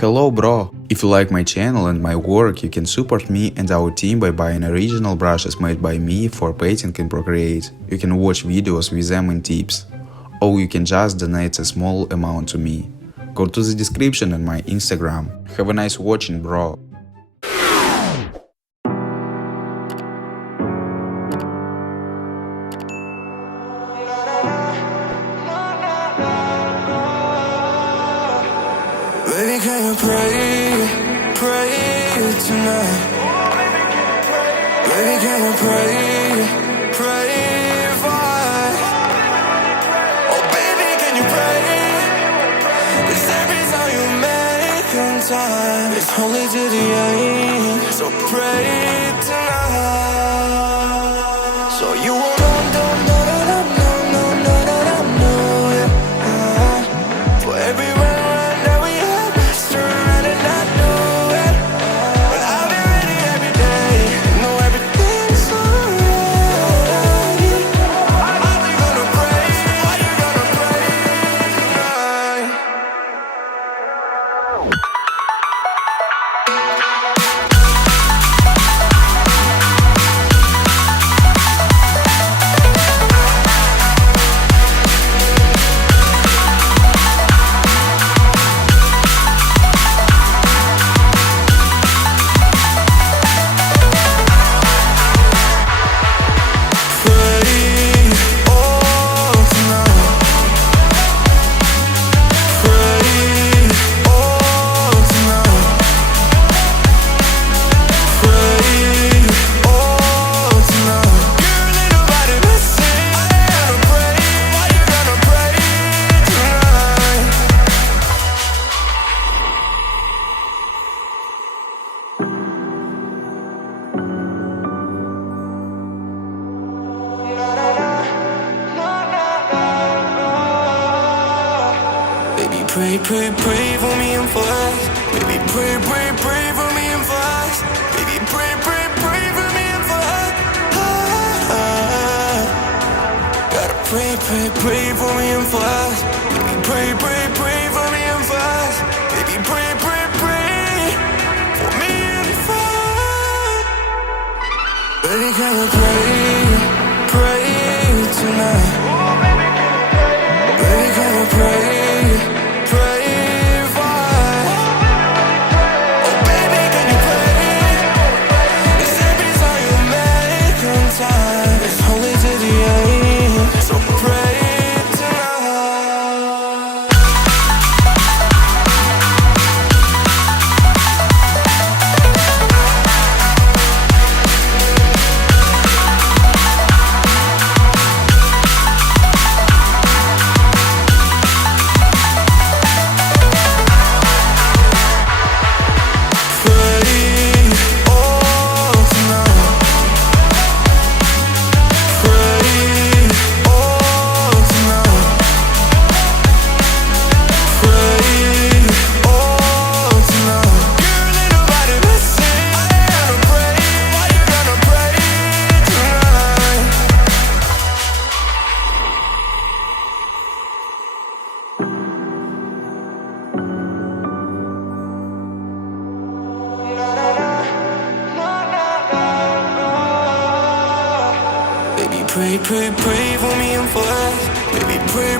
Hello bro! If you like my channel and my work, you can support me and our team by buying original brushes made by me for painting in Procreate. You can watch videos with them and tips. Or you can just donate a small amount to me. Go to the description and my Instagram. Have a nice watching, bro! Baby, can you pray tonight? Baby, can you pray for? Oh, baby, can you pray? 'Cause every time you make in time, it's only to the end. So pray tonight. So you won't for every pray for me and for us. Baby, pray for me and for us. Baby, pray for me and for us. Gotta pray for me and for us. Baby, pray for me and for us. Baby, pray for me and for us. Baby, can you pray tonight? Baby, can you pray? Pray for me and for us. Baby, pray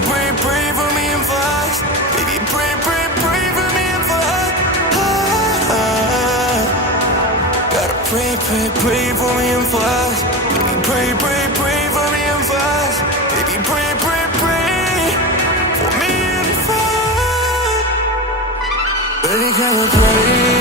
for me and for us. Baby, pray for me and for us. Gotta pray for me and for us. Baby, pray for me and for us. Baby, pray for me and for us. Baby, can you pray?